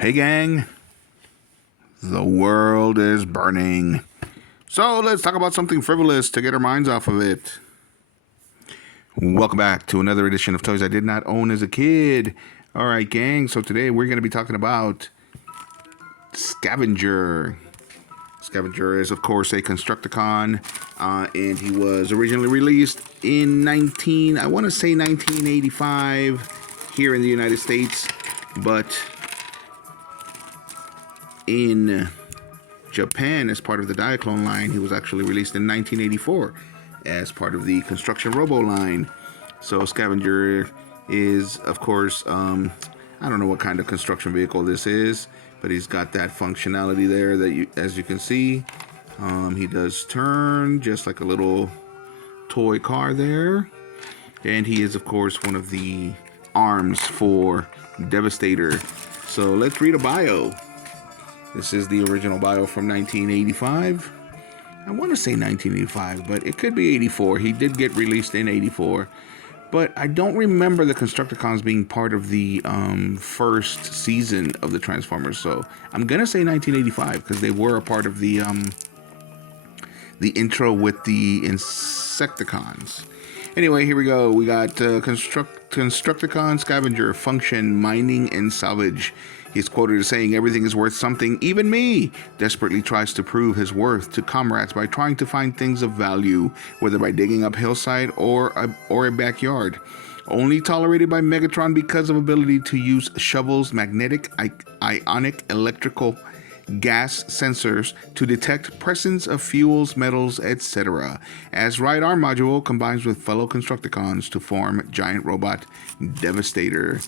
Hey gang, the world is burning. So let's talk about something frivolous to get our minds off of it. Welcome back to another edition of Toys I Did Not Own as a Kid. Alright gang, so today we're going to be talking about Scavenger. Scavenger is of course a Constructicon, and he was originally released in 1985 here in the United States, but in Japan, as part of the Diaclone line, he was actually released in 1984 as part of the Construction Robo line. So Scavenger is, of course, I don't know what kind of construction vehicle this is, but he's got that functionality there that as you can see, he does turn just like a little toy car there. And he is, of course, one of the arms for Devastator. So let's read a bio. This is the original bio from 1985. I want to say 1985, but it could be 84. He did get released in 84. But I don't remember the Constructicons being part of the first season of the Transformers. So I'm going to say 1985 because they were a part of the intro with the Insecticons. Anyway, here we go. We got Constructicon Scavenger, function, mining, and salvage. He's quoted as saying, "Everything is worth something, even me," desperately tries to prove his worth to comrades by trying to find things of value, whether by digging up hillside or a backyard. Only tolerated by Megatron because of ability to use shovels, magnetic, ionic, electrical, gas sensors to detect presence of fuels, metals, etc. As right arm module combines with fellow Constructicons to form giant robot Devastator.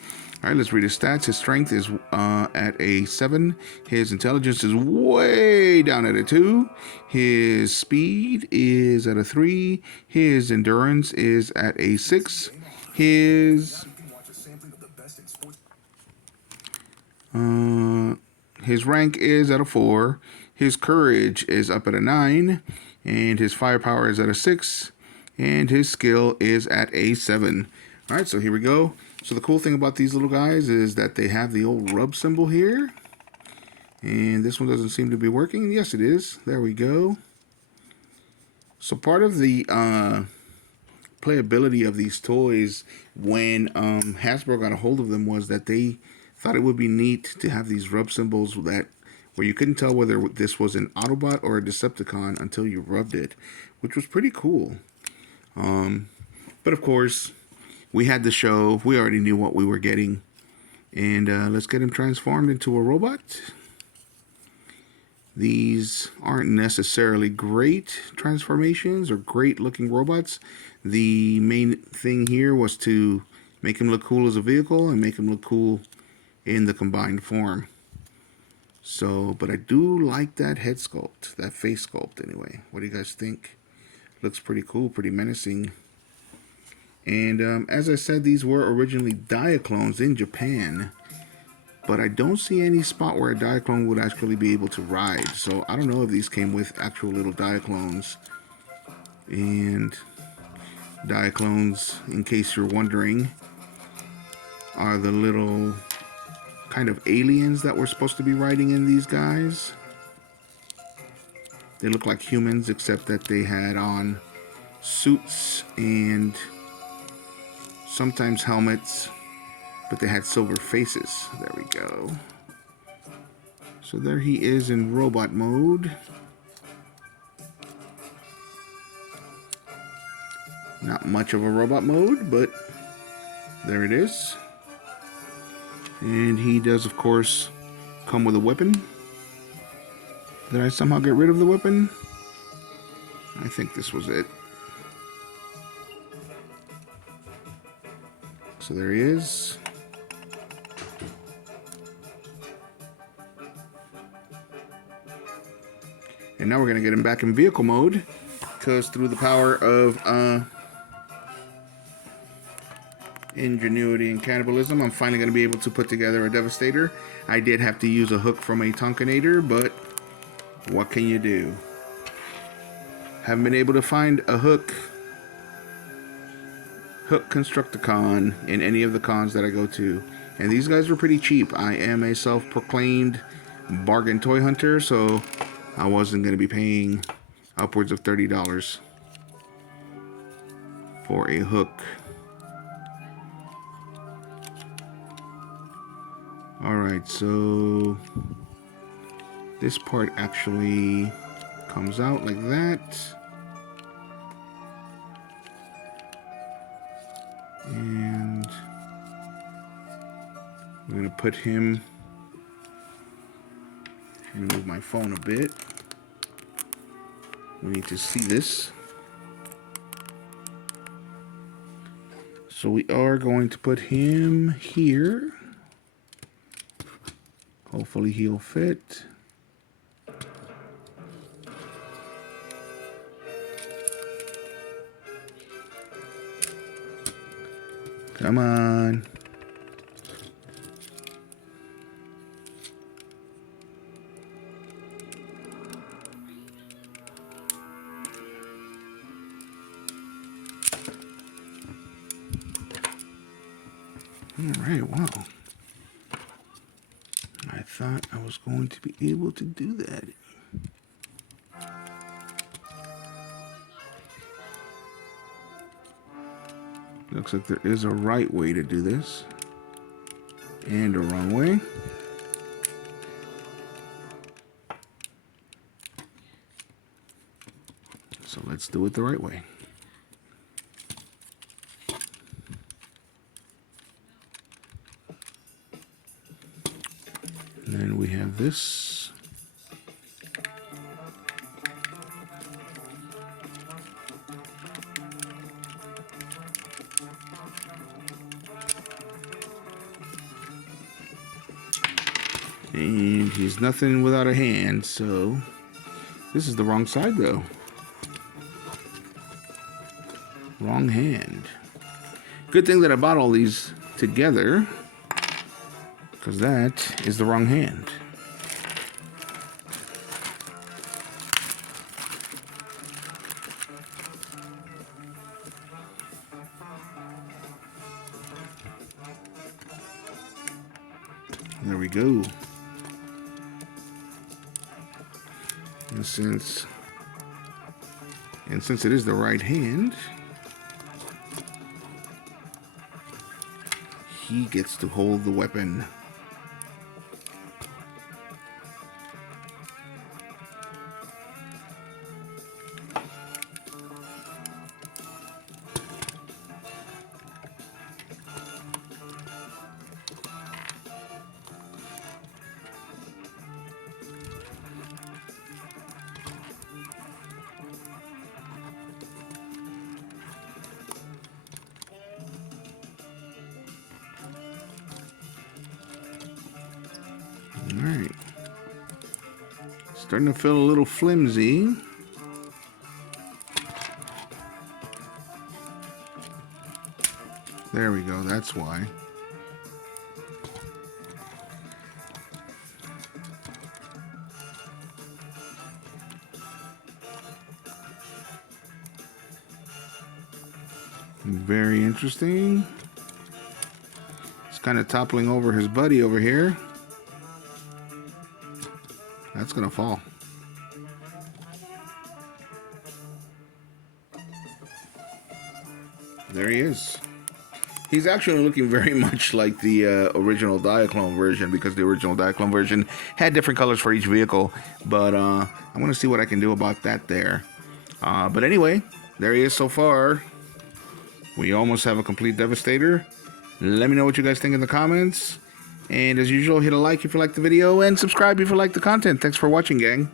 All right, let's read his stats. His strength is at a 7. His intelligence is way down at a 2. His speed is at a 3. His endurance is at a 6. His rank is at a 4. His courage is up at a 9. And his firepower is at a 6. And his skill is at a 7. All right, so here we go. So the cool thing about these little guys is that they have the old rub symbol here. And this one doesn't seem to be working. Yes, it is. There we go. So part of the playability of these toys when Hasbro got a hold of them was that they thought it would be neat to have these rub symbols where you couldn't tell whether this was an Autobot or a Decepticon until you rubbed it, which was pretty cool. But of course, we had the show. We already knew what we were getting. And let's get him transformed into a robot. These aren't necessarily great transformations or great looking robots. The main thing here was to make him look cool as a vehicle and make him look cool in the combined form. So, but I do like that head sculpt, that face sculpt anyway. What do you guys think? Looks pretty cool, pretty menacing. And as I said, these were originally Diaclones in Japan, but I don't see any spot where a Diaclone would actually be able to ride. So I don't know if these came with actual little Diaclones. And Diaclones, in case you're wondering, are the little kind of aliens that we're supposed to be riding in these guys. They look like humans, except that they had on suits and sometimes helmets, but they had silver faces. There we go. So there he is in robot mode. Not much of a robot mode, but there it is. And he does, of course, come with a weapon. Did I somehow get rid of the weapon? I think this was it. So there he is. And now we're going to get him back in vehicle mode, because through the power of ingenuity and cannibalism, I'm finally going to be able to put together a Devastator. I did have to use a hook from a Tonkanator, but what can you do? Haven't been able to find a hook Constructicon in any of the cons that I go to. And these guys were pretty cheap. I am a self-proclaimed bargain toy hunter, so I wasn't going to be paying upwards of $30 for a hook. Alright, so this part actually comes out like that. And I'm going to put him, move my phone a bit. We need to see this. So we are going to put him here. Hopefully he'll fit. Come on. All right, wow. I thought I was going to be able to do that. Looks like there is a right way to do this and a wrong way. So let's do it the right way. And then we have this. And he's nothing without a hand, so this is the wrong side though. Wrong hand. Good thing that I bought all these together, because that is the wrong hand. There we go. And since it is the right hand, he gets to hold the weapon. Alright. Starting to feel a little flimsy. There we go, that's why. Very interesting. He's kind of toppling over his buddy over here. That's gonna fall. There he is. He's actually looking very much like the original Diaclone version, because the original Diaclone version had different colors for each vehicle. But I'm gonna see what I can do about that there. But anyway, there he is so far. We almost have a complete Devastator. Let me know what you guys think in the comments. And as usual, hit a like if you like the video and subscribe if you like the content. Thanks for watching, gang.